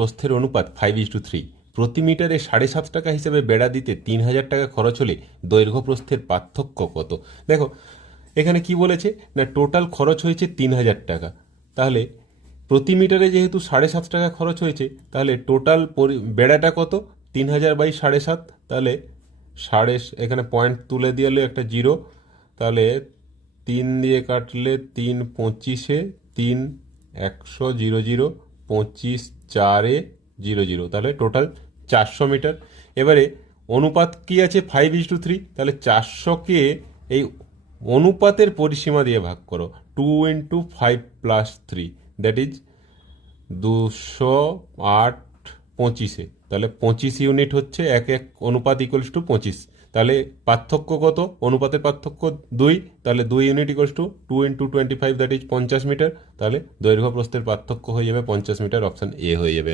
প্রস্থের অনুপাত five is to three প্রতি মিটারে সাড়ে সাত টাকা হিসেবে বেড়া দিতে তিন হাজার টাকা খরচ হলে দৈর্ঘ্য প্রস্থের পার্থক্য কত? দেখো, এখানে কি বলেছে? না টোটাল খরচ হয়েছে তিন হাজার টাকা। তাহলে প্রতি মিটারে যেহেতু সাড়ে সাত টাকা খরচ হয়েছে, তাহলে টোটাল বেড়াটা কত? তিন হাজার বাই সাড়ে সাত। তাহলে সাড়ে এখানে পয়েন্ট তুলে দিলে একটা জিরো তাহলে তিন দিয়ে কাটলে তিন পঁচিশে তিন একশো জিরো জিরো। পঁচিশ চারে জিরো জিরো, তাহলে টোটাল চারশো মিটার এবারে অনুপাত কি আছে? ফাইভ ইস টু থ্রি তাহলে চারশোকে এই অনুপাতের পরিসীমা দিয়ে ভাগ করো। Two into five plus three that is দুশো আট পঁচিশে। তাহলে পঁচিশ ইউনিট হচ্ছে এক এক অনুপাত ইকুয়ালস টু পঁচিশ। তাহলে পার্থক্য কত? অনুপাতের পার্থক্য দুই। তাহলে দুই unit equals to two into twenty five that is পঞ্চাশ মিটার। তাহলে দৈর্ঘ্য প্রস্থের পার্থক্য হয়ে যাবে পঞ্চাশ মিটার অপশান এ হয়ে যাবে।